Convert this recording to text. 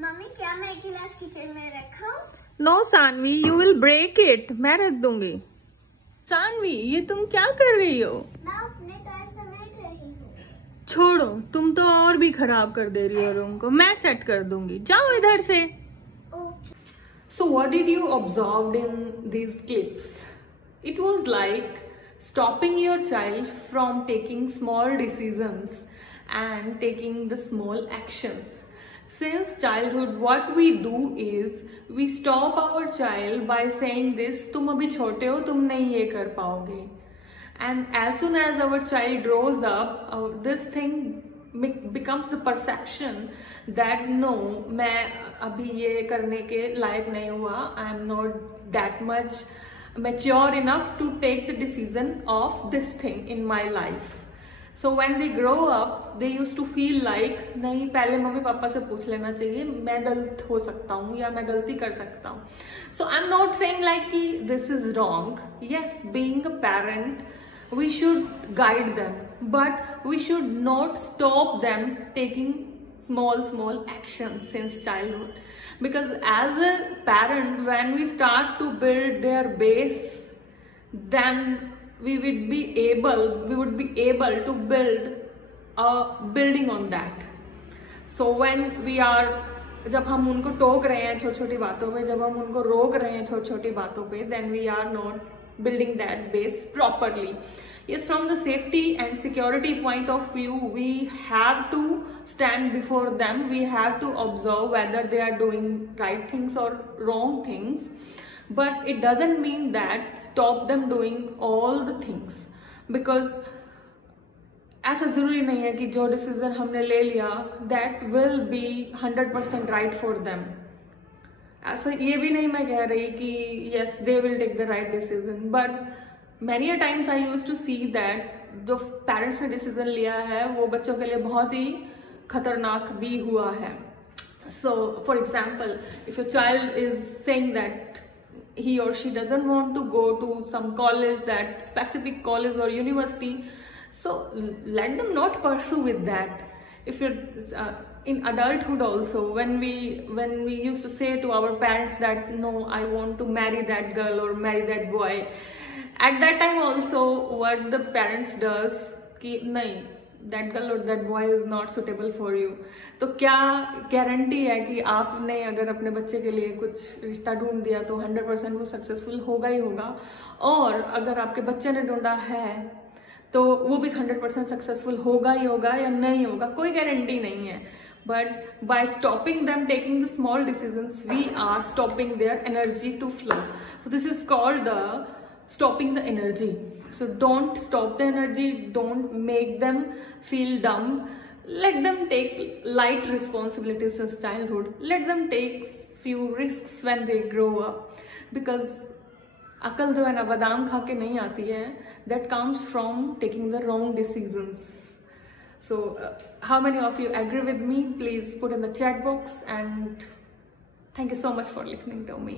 Mummy क्या मैं एक गिलास किचन में रखा? No Saanvi, you will break it. मैं रख दूंगी। सानवी, ये तुम क्या कर रही हो? मैं अपने कार समेट रही हूँ। छोड़ो, तुम तो और भी खराब कर दे रही हो रूम को। मैं सेट कर दूंगी, जाओ इधर से। So what did you observe in these clips? It was like stopping your child from taking small decisions and taking the small actions. Since childhood, what we do is we stop our child by saying this, तुम अभी छोटे हो, तुम नहीं ये कर पाओगे. And as soon as our child grows up, this thing becomes the perception that no, मैं अभी ये करने के लायक नहीं हुआ. I am not that much mature enough to take the decision of this thing in my life. So when they grow up, they used to feel like नहीं, पहले mummy papa से पूछ लेना चाहिए, मैं गलत हो सकता हूँ या मैं गलती कर सकता हूँ. So I'm not saying like कि this is wrong. Yes, being a parent, we should guide them, but we should not stop them taking small actions since childhood. Because as a parent, when we start to build their base, then we would be able to build a building on that. So when we are, जब हम उनको टोक रहे हैं छोटी छोटी बातों पे, जब हम उनको रोक रहे हैं छोटी छोटी बातों पे, then we are not building that base properly. Yes, from the safety and security point of view, we have to stand before them. We have to observe whether they are doing right things or wrong things. But it doesn't mean that stop them doing all the things. Because ऐसा ज़रूरी नहीं है कि जो decision हमने ले लिया that will be 100% right for them. ऐसा ये भी नहीं मैं कह रही कि yes they will take the right decision, but many a times I used to see that जो पेरेंट्स ने डिसीजन लिया है वो बच्चों के लिए बहुत ही खतरनाक भी हुआ है. So for example, if your child is saying that he or she doesn't want to go to some college, that specific college or university, so let them not pursue with that. If you're in adulthood also, when we used to say to our parents that no, I want to marry that girl or marry that boy, at that time also what the parents does कि नहीं, that girl or that boy is not suitable for you. तो क्या guarantee है कि आपने अगर अपने बच्चे के लिए कुछ रिश्ता ढूंढ दिया तो 100% वो सक्सेसफुल होगा ही होगा, और अगर आपके बच्चे ने ढूंढा है तो वो भी 100% सक्सेसफुल होगा ही होगा या नहीं होगा, कोई गारंटी नहीं है. But by stopping them taking the small decisions, we are stopping their energy to flow. So this is called the stopping the energy. So don't stop the energy, don't make them feel dumb. Let them take light responsibilities since childhood. Let them take few risks when they grow up. Because अकल जो है ना बादाम खा के नहीं आती है. That comes from taking the wrong decisions. So how many of you agree with me? Please put in the chat box, and thank you so much for listening to me.